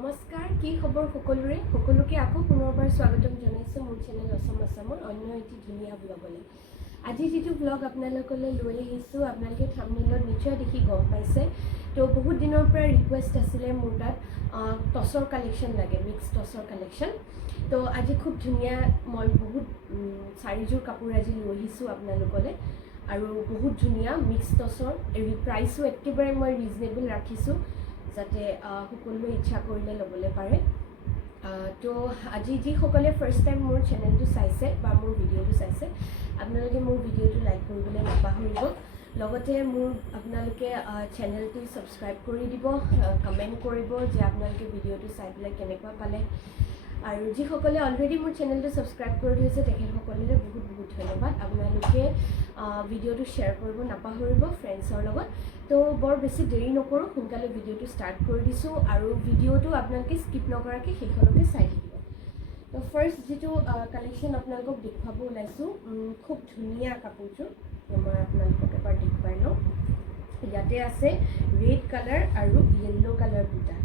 নমস্কাৰ, কি খবৰ সকলোৰে? সকলোকে আকৌ পুনৰবাৰ স্বাগতম জনাইছোঁ মোৰ চেনেল অসম আসামৰ অন্য এটি ধুনীয়া ব্লগলৈ। আজি যিটো ব্লগ আপোনালোকলৈ লৈ আহিছোঁ, আপোনালোকে থাম্বনেইলত নিশ্চয় দেখি গম পাইছে। তো বহুত দিনৰ পৰা ৰিকুৱেষ্ট আছিলে মোৰ তাত টচৰ কালেকশ্যন লাগে, মিক্স টচৰ কালেকশ্যন। তো আজি খুব ধুনীয়া মই বহুত চাৰিযোৰ কাপোৰ আজি লৈ আহিছোঁ আপোনালোকলৈ আৰু বহুত ধুনীয়া মিক্স টচৰ। প্ৰাইচো একেবাৰে মই ৰিজনেবল ৰাখিছোঁ যাতে সকলোৱে ইচ্ছা কৰিলে ল'বলৈ পাৰে। তো আজি যিসকলে ফাৰ্ষ্ট টাইম মোৰ চেনেলটো চাইছে বা মোৰ ভিডিঅ'টো চাইছে, আপোনালোকে মোৰ ভিডিঅ'টো লাইক কৰিবলৈ নাপাহৰিব। লগতে মোৰ আপোনালোকে চেনেলটো ছাবস্ক্ৰাইব কৰি দিব, কমেণ্ট কৰিব যে আপোনালোকে ভিডিঅ'টো চাই পেলাই কেনেকুৱা পালে। আৰু যিসকলে অলৰেডি মোৰ চেনেলটো ছাবস্ক্ৰাইব কৰি থৈছে তেখেতসকললৈ বহুত বহুত ধন্যবাদ। আপোনালোকে ভিডিঅ'টো শ্বেয়াৰ কৰিব নাপাহৰিব ফ্ৰেণ্ডছৰ লগত। তো বৰ বেছি দেৰি নকৰোঁ, সোনকালে ভিডিঅ'টো ষ্টাৰ্ট কৰি দিছোঁ আৰু ভিডিঅ'টো আপোনালোকে স্কিপ নকৰাকৈ শেষলৈকে চাই থাকিব। তো ফাৰ্ষ্ট যিটো কালেকশ্যন আপোনালোকক দেখুৱাব ওলাইছোঁ, খুব ধুনীয়া কাপোৰযোৰ মই আপোনালোকক এবাৰ দেখুৱাই লওঁ। ইয়াতে আছে ৰেড কালাৰ আৰু য়েল্ল' কালাৰ দুটা।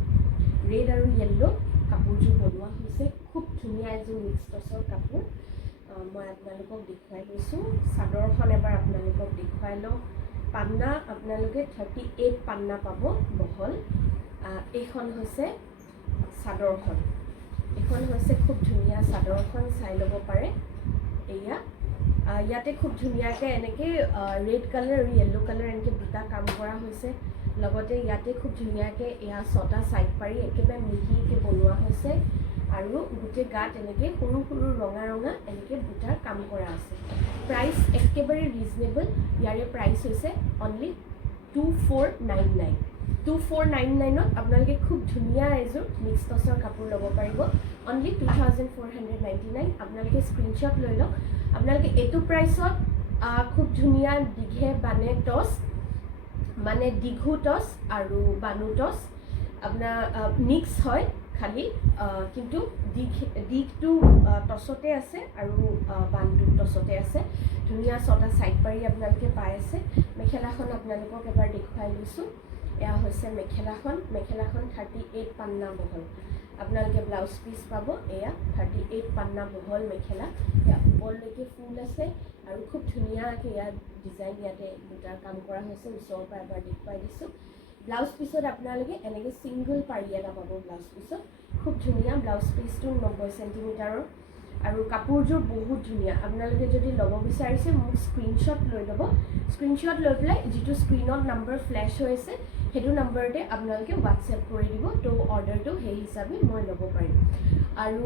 ৰেড আৰু য়েল্ল' কাপোৰযোৰ বনোৱা হৈছে, খুব ধুনীয়া এযোৰ মিক্স টচৰ কাপোৰ। মই আপোনালোকক দেখুৱাই লৈছোঁ। চাদৰখন এবাৰ আপোনালোকক দেখুৱাই লওঁ। পান্না আপোনালোকে 38 পান্না পাব বহল। এইখন হৈছে চাদৰখন, এইখন হৈছে খুব ধুনীয়া চাদৰখন, চাই ল'ব পাৰে। এয়া ইয়াতে খুব ধুনীয়াকৈ এনেকৈ ৰেড কালাৰ আৰু য়েল্ল' কালাৰ এনেকৈ দুটা কাম কৰা হৈছে। লগতে ইয়াতে খুব ধুনীয়াকৈ এয়া 6টা ছাইড পাৰি একেবাৰে মিহিকৈ বনোৱা হৈছে আৰু গোটেই গাত এনেকৈ সৰু সৰু ৰঙা ৰঙা এনেকৈ বুটাৰ কাম কৰা আছে। প্ৰাইচ একেবাৰে ৰিজনেবল। ইয়াৰে প্ৰাইচ হৈছে অনলি 2499। 2499ত আপোনালোকে খুব ধুনীয়া এযোৰ মিক্স টচৰ কাপোৰ ল'ব পাৰিব। অনলি 2499। আপোনালোকে স্ক্ৰীনশ্বট লৈ লওক। আপোনালোকে এইটো প্ৰাইচত খুব ধুনীয়া দীঘে বানে টচ, মানে দীঘু টচ আৰু বানু টচ আপোনাৰ মিক্স হয় খালি, কিন্তু দীঘটো টচতে আছে আৰু বানটো টচতে আছে। ধুনীয়া 6টা ছাইড পাৰি আপোনালোকে পাই আছে। মেখেলাখন আপোনালোকক এবাৰ দেখুৱাই লৈছোঁ। এয়া হৈছে মেখেলাখন। মেখেলাখন 38 পান্না বহল। আপোনালোকে ব্লাউজ পিচ পাব। এয়া 38 পান্না বহল মেখেলা। এয়া ওপৰলৈকে ফুল আছে আৰু খুব ধুনীয়াকৈ ইয়াত ডিজাইন ইয়াতে দুটাৰ কাম কৰা হৈছে। ওচৰৰ পৰা এবাৰ দেখুৱাই দিছোঁ। ব্লাউজ পিচত আপোনালোকে এনেকৈ ছিংগল পাৰি এটা পাব ব্লাউজ পিচত। খুব ধুনীয়া ব্লাউজ পিচটো 90 চেণ্টিমিটাৰৰ আৰু কাপোৰযোৰ বহুত ধুনীয়া। আপোনালোকে যদি ল'ব বিচাৰিছে মোক স্ক্ৰীনশ্বট লৈ ল'ব। স্ক্ৰীনশ্বট লৈ পেলাই যিটো স্ক্ৰীণত নাম্বাৰ ফ্লেছ হৈ আছে সেইটো নাম্বাৰতে আপোনালোকে হোৱাটছএপ কৰি দিব। তো অৰ্ডাৰটো সেই হিচাপে মই ল'ব পাৰিম। আৰু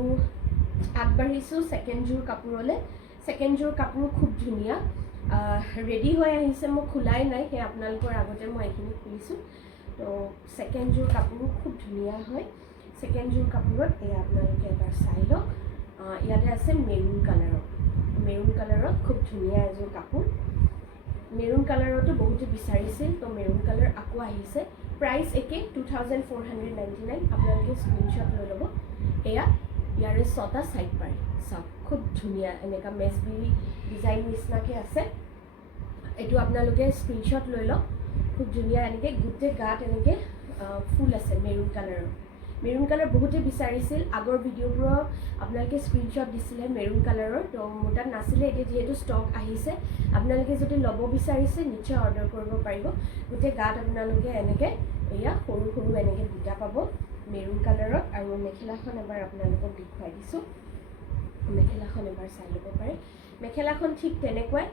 আগবাঢ়িছোঁ ছেকেণ্ডযোৰ কাপোৰলৈ। ছেকেণ্ডযোৰ কাপোৰ খুব ধুনীয়া, ৰেডি হৈ আহিছে, মই খোলাই নাই, সেই আপোনালোকৰ আগতে মই এইখিনি খুলিছোঁ। তো ছেকেণ্ডযোৰ কাপোৰো খুব ধুনীয়া হয়। ছেকেণ্ডযোৰ কাপোৰত এয়া আপোনালোকে এবাৰ চাই লওক। ইয়াতে আছে মেৰুণ কালাৰত। মেৰুণ কালাৰত খুব ধুনীয়া এযোৰ কাপোৰ। মেৰুণ কালাৰতো বহুতে বিচাৰিছিল, তো মেৰুণ কালাৰ আকৌ আহিছে। প্ৰাইচ একে 2499। আপোনালোকে স্ক্ৰীনশ্বট লৈ ল'ব। এয়া ইয়াৰে 6টা ছাইড পাৰি চাওক, খুব ধুনীয়া এনেকুৱা মেজবিৰি ডিজাইন নিচিনাকৈ আছে। এইটো আপোনালোকে স্ক্ৰীনশ্বট লৈ লওক। খুব ধুনীয়া এনেকৈ গোটেই গাত এনেকৈ ফুল আছে মেৰুণ কালাৰৰ। মেৰুণ কালাৰ বহুতে বিচাৰিছিল, আগৰ ভিডিঅ'বোৰৰ আপোনালোকে স্ক্ৰীনশ্বট দিছিলে মেৰুণ কালাৰৰ। তো মোৰ তাত নাছিলে, এতিয়া যিহেতু ষ্টক আহিছে আপোনালোকে যদি ল'ব বিচাৰিছে নিশ্চয় অৰ্ডাৰ কৰিব পাৰিব। গোটেই গাত আপোনালোকে এনেকৈ এয়া সৰু সৰু এনেকৈ দুটা পাব মেৰুণ কালাৰত। আৰু মেখেলাখন এবাৰ আপোনালোকক দেখুৱাই দিছোঁ। মেখেলাখন এবাৰ চাই ল'ব পাৰে। মেখেলাখন ঠিক তেনেকুৱাই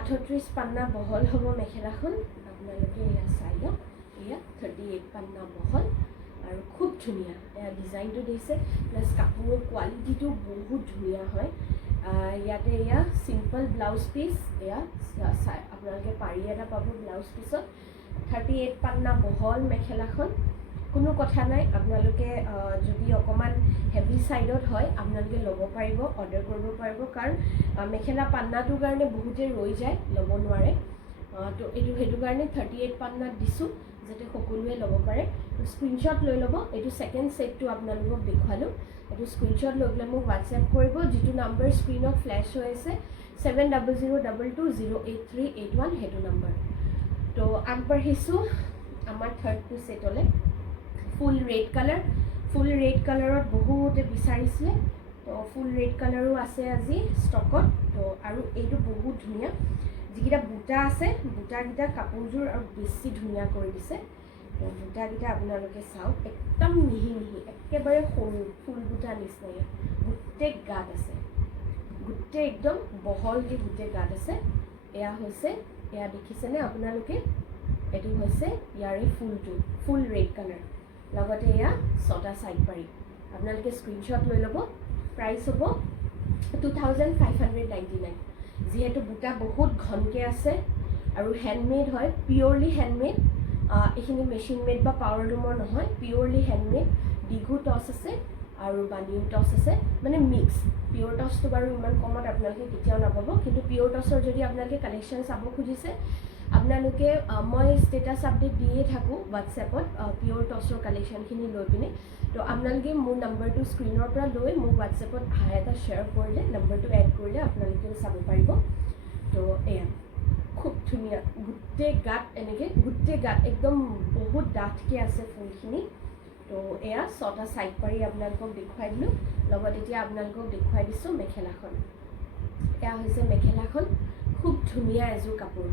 38 পান্না বহল হ'ব মেখেলাখন। আপোনালোকে এয়া চাই লওক। এয়া 38 পান্না বহল আৰু খুব ধুনীয়া এয়া ডিজাইনটো দিছে, প্লাছ কাপোৰৰ কোৱালিটিটো বহুত ধুনীয়া হয়। ইয়াতে এয়া চিম্পল ব্লাউজ পিচ, এয়া আপোনালোকে পাৰি এটা পাব ব্লাউজ পিচত। 38 পান্না বহল মেখেলাখন। কোনো কথা নাই, আপোনালোকে যদি অকণমান হেভি ছাইডত হয় আপোনালোকে ল'ব পাৰিব, অৰ্ডাৰ কৰিব পাৰিব। কাৰণ মেখেলা পান্নাটোৰ কাৰণে বহুতে ৰৈ যায়, ল'ব নোৱাৰে। তো সেইটো কাৰণে 38 পান্নাত দিছোঁ যাতে সকলোৱে ল'ব পাৰে। স্ক্ৰীনশ্বট লৈ ল'ব। এইটো ছেকেণ্ড ছেটটো আপোনালোকক দেখুৱালোঁ। এইটো স্ক্ৰীনশ্বট লৈ পেলাই মোক হোৱাটছএপ কৰিব, যিটো নাম্বাৰ স্ক্ৰীণত ফ্লেছ হৈ আছে 7002208381 সেইটো নাম্বাৰ। তো আগবাঢ়িছোঁ আমাৰ থাৰ্ডটো ছেটলৈ। ফুল ৰেড কালাৰ ফুল ৰেড কালাৰত বহুতে বিচাৰিছিলে তো ফুল ৰেড কালাৰো আছে আজি ষ্টকত তো আৰু এইটো বহুত ধুনীয়া যিকেইটা বুটা আছে বুটাকেইটা কাপোৰযোৰ আৰু বেছি ধুনীয়া কৰি দিছে তো বুটাকেইটা আপোনালোকে চাওক একদম মিহি মিহি একেবাৰে সৰু ফুল বুটা নিচিনাকৈ গোটেই গাত আছে গোটেই একদম বহলকৈ গোটেই গাত আছে এয়া হৈছে এয়া দেখিছেনে আপোনালোকে এইটো হৈছে ইয়াৰে ফুলটো ফুল ৰেড কালাৰ লগতে এয়া 6টা সাইড পাৰি আপোনালোকে স্ক্ৰীনশ্বট লৈ ল'ব প্ৰাইচ হ'ব 2599 যেহেতু বুটা বহুত ঘনকৈ আছে আৰু হেণ্ডমেড হয় পিয়ৰলি হেণ্ডমেড এইখিনি মেচিন মেড বা পাৱাৰ লুমৰ নহয় পিয়ৰলি হেণ্ডমেড দীঘু টচ আছে আৰু বানিও টচ আছে মানে মিক্স পিয়ৰ টচটো বাৰু ইমান কমত আপোনালোকে কেতিয়াও নাপাব কিন্তু পিয়ৰ টচৰ যদি আপোনালোকে কালেকশ্যন চাব খুজিছে আপোনালোকে মই ষ্টেটাছ আপডেট দিয়ে থাকোঁ হোৱাটছএপত পিয়ৰ টচৰ কালেকশ্যনখিনি লৈ পিনে তো আপোনালোকে মোৰ নাম্বাৰটো স্ক্ৰীনৰ পৰা লৈ মোক হোৱাটছএপত হাই এটা শ্বেয়াৰ কৰিলে নাম্বাৰটো এড কৰিলে আপোনালোকেও চাব পাৰিব তো এয়া খুব ধুনীয়া গোটেই গাত এনেকৈ গোটেই গাত একদম বহুত ডাঠকৈ আছে ফুলখিনি তো এয়া 6টা সাইড পাৰি আপোনালোকক দেখুৱাই দিলোঁ লগত এতিয়া আপোনালোকক দেখুৱাই দিছোঁ মেখেলাখন এয়া হৈছে মেখেলাখন খুব ধুনীয়া এযোৰ কাপোৰ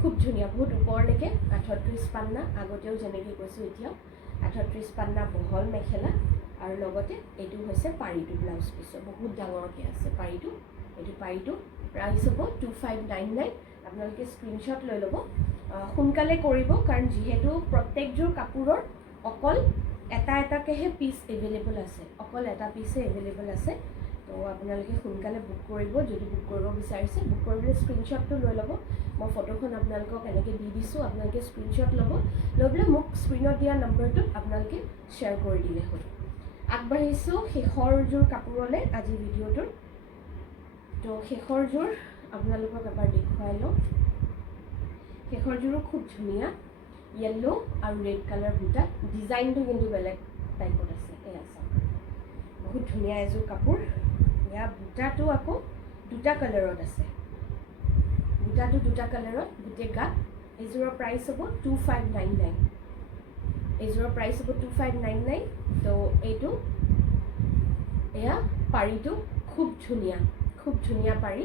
খুব ধুনীয়া বহুত ওপৰলৈকে 38 পান্না আগতেও যেনেকৈ কৈছোঁ এতিয়াও 38 পান্না বহল মেখেলা আৰু লগতে এইটো হৈছে পাৰিটো ব্লাউজ পিছৰ বহুত ডাঙৰকৈ আছে পাৰিটো এইটো পাৰিটো প্ৰাইচ হ'ব 2599 আপোনালোকে স্ক্ৰীনশ্বট লৈ ল'ব সোনকালে কৰিব কাৰণ যিহেতু প্ৰত্যেকযোৰ কাপোৰৰ অকল এটা এটাকৈহে পিচ এভেইলেবল আছে অকল এটা পিচে এভেইলেবল আছে তো আপোনালোকে সোনকালে বুক কৰিব যদি বুক কৰিব বিচাৰিছে বুক কৰিবলৈ স্ক্ৰীনশ্বটটো লৈ ল'ব মই ফটোখন আপোনালোকক এনেকৈ দি দিছোঁ আপোনালোকে স্ক্ৰীনশ্বট ল'ব লৈ পেলাই মোক স্ক্ৰীনত দিয়া নম্বৰটোত আপোনালোকে শ্বেয়াৰ কৰি দিলে হ'ল আগবাঢ়িছোঁ শেষৰযোৰ কাপোৰলৈ আজি ভিডিঅ'টোৰ তো শেষৰযোৰ আপোনালোকক এবাৰ দেখুৱাই লওঁ শেষৰযোৰো খুব ধুনীয়া য়েল্লো আৰু ৰেড কালাৰ বুটা ডিজাইনটো কিন্তু বেলেগ টাইপত আছে এয়া চাওক বহুত ধুনীয়া এযোৰ কাপোৰ এয়া বুটাটো আকৌ দুটা কালাৰত আছে বুটাটো দুটা কালাৰত গোটেই গাত এইযোৰৰ প্ৰাইচ হ'ব 2599 এইযোৰৰ প্ৰাইচ হ'ব 2599 তো এইটো এয়া পাৰিটো খুব ধুনীয়া পাৰি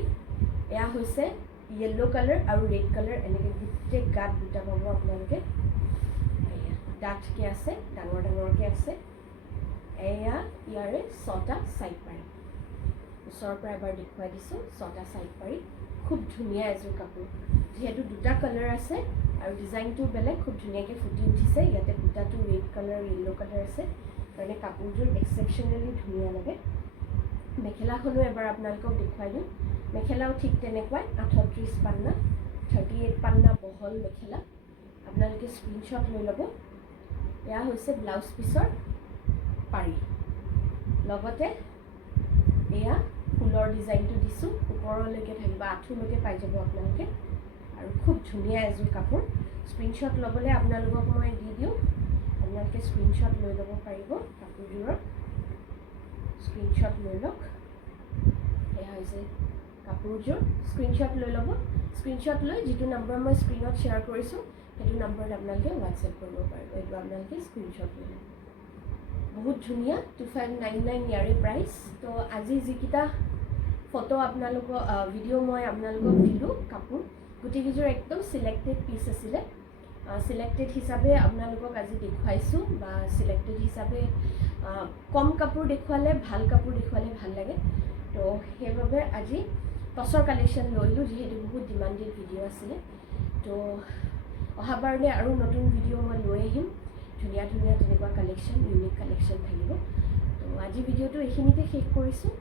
এয়া হৈছে য়েল্লো কালাৰ আৰু ৰেড কালাৰ এনেকৈ গোটেই গাত বুটা পাব আপোনালোকে এয়া ডাঠকৈ আছে ডাঙৰকৈ আছে এয়া ইয়াৰে 6টা সাইড পাৰি ওচৰৰ পৰা এবাৰ দেখুৱাই দিছোঁ 6টা সাইড পাৰি খুব ধুনীয়া এযোৰ কাপোৰ যিহেতু দুটা কালাৰ আছে আৰু ডিজাইনটো বেলেগ খুব ধুনীয়াকৈ ফুটি উঠিছে ইয়াতে বুটাটো ৰেড কালাৰ য়েল্লো কালাৰ আছে কাৰণে কাপোৰযোৰ এক্সেপশ্যনেলি ধুনীয়া লাগে মেখেলাখনো এবাৰ আপোনালোকক দেখুৱাই দিওঁ মেখেলাও ঠিক তেনেকুৱাই 38 পান্না 38 পান্না বহল মেখেলা আপোনালোকে স্ক্ৰীনশ্বট লৈ ল'ব এয়া হৈছে ব্লাউজ পিছৰ পাৰি লগতে এয়া ফুলৰ ডিজাইনটো দিছোঁ ওপৰলৈকে থাকিব আঁঠুলৈকে পাই যাব আপোনালোকে আৰু খুব ধুনীয়া এযোৰ কাপোৰ স্ক্ৰীনশ্বট ল'বলৈ আপোনালোকক মই দি দিওঁ আপোনালোকে স্ক্ৰীনশ্বট লৈ ল'ব পাৰিব কাপোৰযোৰৰ স্ক্ৰীনশ্বট লৈ লওক এয়া হৈছে কাপোৰযোৰ স্ক্ৰীনশ্বট লৈ ল'ব স্ক্ৰীনশ্বট লৈ যিটো নম্বৰ মই স্ক্ৰীনত শ্বেয়াৰ কৰিছোঁ সেইটো নম্বৰত আপোনালোকে হোৱাটছএপ কৰিব পাৰিব এইটো আপোনালোকে স্ক্ৰীনশ্বট লৈ ল'ব বহুত ধুনীয়া 2599 ইয়াৰে প্ৰাইচ তো আজি যিকেইটা ফটো আপোনালোকক ভিডিঅ' মই আপোনালোকক দিলোঁ কাপোৰ গোটেইকেইযোৰ একদম চিলেক্টেড পিচ আছিলে চিলেক্টেড হিচাপে আপোনালোকক আজি দেখুৱাইছোঁ বা চিলেক্টেড হিচাপে কম কাপোৰ দেখুৱালে ভাল কাপোৰ দেখুৱালে ভাল লাগে তো সেইবাবে আজি টচৰ কালেকশ্যন লৈলোঁ যিহেতু বহুত ডিমাণ্ডেড ভিডিঅ' আছিলে তো অহাবাৰলৈ আৰু নতুন ভিডিঅ' মই লৈ আহিম ধুনীয়া তেনেকুৱা কালেকশ্যন ইউনিক কালেকশ্যন থাকিব তো আজি ভিডিঅ'টো এইখিনিতে শেষ কৰিছোঁ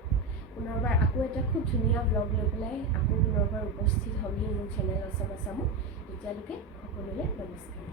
পুনৰবাৰ আকৌ এটা খুব ধুনীয়া ব্লগ লৈ পেলাই আকৌ পুনৰবাৰ উপস্থিত হ'মহি মোৰ চেনেল আছামত এতিয়ালৈকে সকলোলৈ নমস্কাৰ